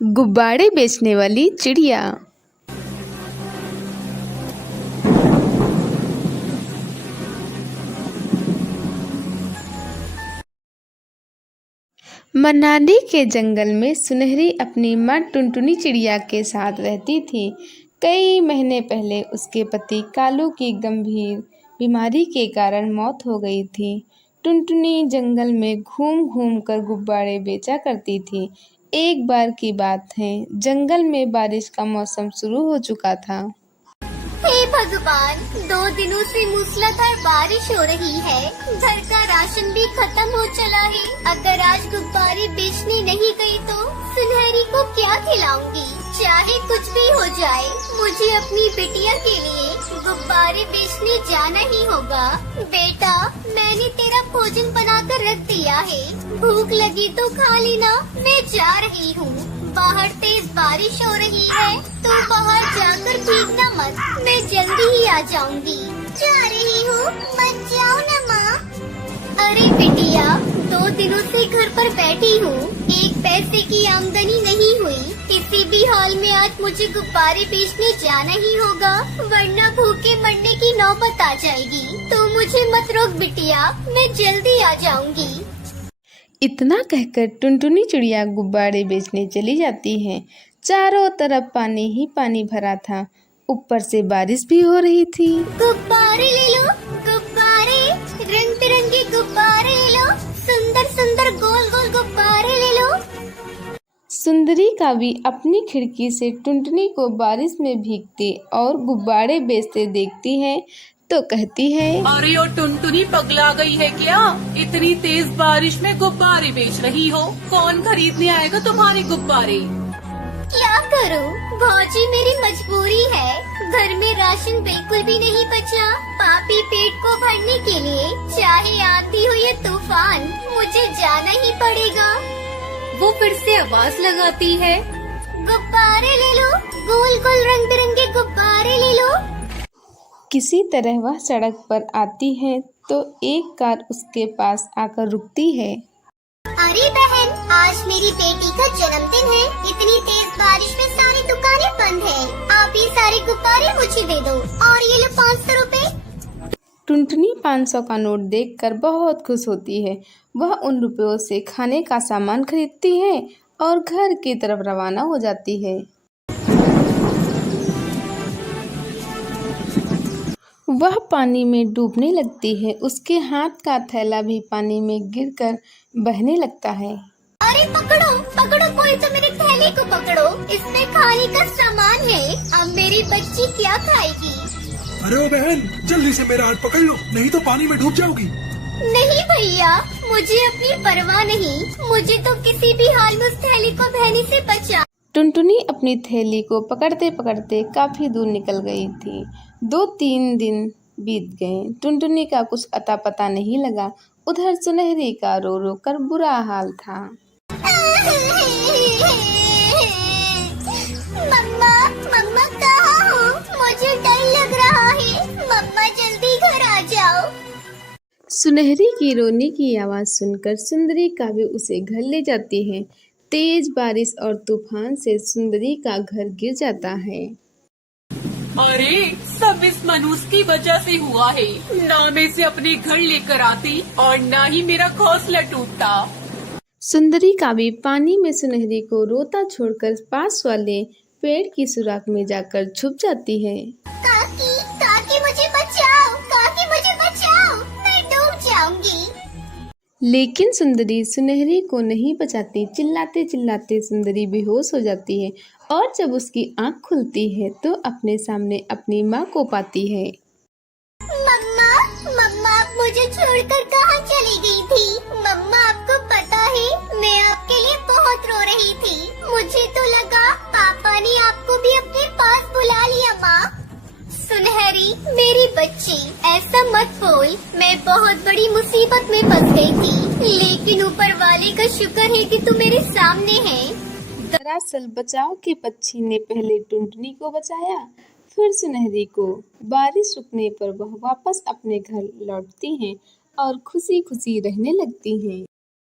गुब्बारे बेचने वाली चिड़िया। मनाली के जंगल में सुनहरी अपनी माँ टुनटुनी चिड़िया के साथ रहती थी। कई महीने पहले उसके पति कालू की गंभीर बीमारी के कारण मौत हो गई थी। टुनटुनी जंगल में घूम घूम कर गुब्बारे बेचा करती थी। एक बार की बात है, जंगल में बारिश का मौसम शुरू हो चुका था। हे भगवान, 2 दिनों से मूसलाधार बारिश हो रही है। घर का राशन भी खत्म हो चला है। अगर आज गुब्बारे बेचने नहीं गई तो सुनहरी को क्या खिलाऊंगी? चाहे कुछ भी हो जाए, मुझे अपनी बिटिया के लिए गुब्बारे बेचने जाना ही होगा। बेटा, मैंने तेरा भोजन बनाकर रख दिया है। भूख लगी तो खा लेना। मैं जा रही हूँ। बाहर तेज बारिश हो रही है, तो बाहर जाकर भीगना मत। मैं जल्दी ही आ जाऊंगी। जा रही हूँ, मत जाओ ना माँ। अरे बिटिया, 2 दिनों से घर पर बैठी हूँ। 1 पैसे की आमदनी नहीं हुई। किसी भी हाल में आज मुझे गुब्बारे बेचने जाना ही होगा, वरना भूखे मरने की नौबत आ जाएगी। तो मुझे मत रोक बिटिया, मैं जल्दी आ जाऊंगी। इतना कहकर टुनटुनी चिड़िया गुब्बारे बेचने चली जाती है। चारों तरफ पानी ही पानी भरा था, ऊपर से बारिश भी हो रही थी। गुब्बारे ले लो, गुब्बारे, रंग बिरंगे गुब्बारे ले लो। सुंदर सुंदर गोल गोल गुब्बारे ले लो। सुंदरी का भी अपनी खिड़की से टुनटुनी को बारिश में भीगते और गुब्बारे बेचते देखती है तो कहती है, अरे ओ टुनटुनी, पगला गई है क्या? इतनी तेज बारिश में गुब्बारे बेच रही हो? कौन खरीदने आएगा तुम्हारे गुब्बारे? क्या करूं? भौजी, मेरी मजबूरी है। घर में राशन बिल्कुल भी नहीं बचा। पापी पेट को भरने के लिए चाहे आंधी हो या तूफान, मुझे जाना ही पड़ेगा। वो फिर से आवाज लगाती है, गुब्बारे ले लो, गोल गोल रंग बिरंगे गुब्बारे ले लो। किसी तरह वह सड़क पर आती है तो एक कार उसके पास आकर रुकती है। अरे बहन, आज मेरी बेटी का जन्मदिन है। इतनी तेज बारिश में सारी दुकानें बंद हैं। आप ये सारे गुब्बारे मुझे दे दो और ये लो 500 रुपए। टुनटुनी 500 का नोट देखकर बहुत खुश होती है। वह उन रुपयों से खाने का सामान खरीदती है और घर की तरफ रवाना हो जाती है। वह पानी में डूबने लगती है। उसके हाथ का थैला भी पानी में गिरकर बहने लगता है। अरे पकड़ो, पकड़ो, कोई तो मेरे थैले को पकड़ो। इसमें खाने का सामान है। अब मेरी बच्ची क्या खाएगी? अरे ओ बहन, जल्दी से मेरा हाथ पकड़ लो, नहीं तो पानी में डूब जाओगी। नहीं भैया, मुझे अपनी परवाह नहीं। मुझे तो किसी भी हाल में उस थैली को बहने से बचा। टुनटुनी अपनी थैली को पकड़ते पकड़ते काफी दूर निकल गई थी। 2-3 दिन बीत गए। टुनटुनी का कुछ अता पता नहीं लगा। उधर सुनहरी का रो रो कर बुरा हाल था। मम्मा, मम्मा कहाँ हो? मुझे डर लग रहा है। मम्मा जल्दी घर आ जाओ। सुनहरी की रोने की आवाज सुनकर सुंदरी का भी उसे घर ले जाती है। तेज बारिश और तूफान से सुंदरी का घर गिर जाता है। अरे, सब इस मनुष्य की वजह से हुआ है। ना मैं इसे अपने घर लेकर आती और ना ही मेरा घोंसला टूटता। सुंदरी का भी पानी में सुनहरी को रोता छोड़कर पास वाले पेड़ की सुराख में जाकर छुप जाती है। काकी, काकी मुझे बचाओ, काकी मुझे बचाओ, मैं डूब जाऊंगी। लेकिन सुंदरी सुनहरी को नहीं बचाती। चिल्लाते चिल्लाते सुंदरी बेहोश हो जाती है और जब उसकी आंख खुलती है तो अपने सामने अपनी माँ को पाती है। मम्मा, मम्मा आप मुझे छोड़कर कहाँ चली गई थी? मम्मा, आपको पता है, मैं आपके लिए बहुत रो रही थी। मुझे तो लगा पापा ने आपको भी अपने पास बुला लिया। माँ, सुनहरी मेरी बच्ची, ऐसा मत बोल। मैं बहुत बड़ी मुसीबत में फंस गई थी, लेकिन ऊपर वाले का शुक्र है कि तू मेरे सामने है। दरअसल बचाव के पक्षी ने पहले टुनटुनी को बचाया, फिर सुनहरी को। बारिश रुकने पर वह वापस अपने घर लौटती हैं और खुशी खुशी रहने लगती हैं।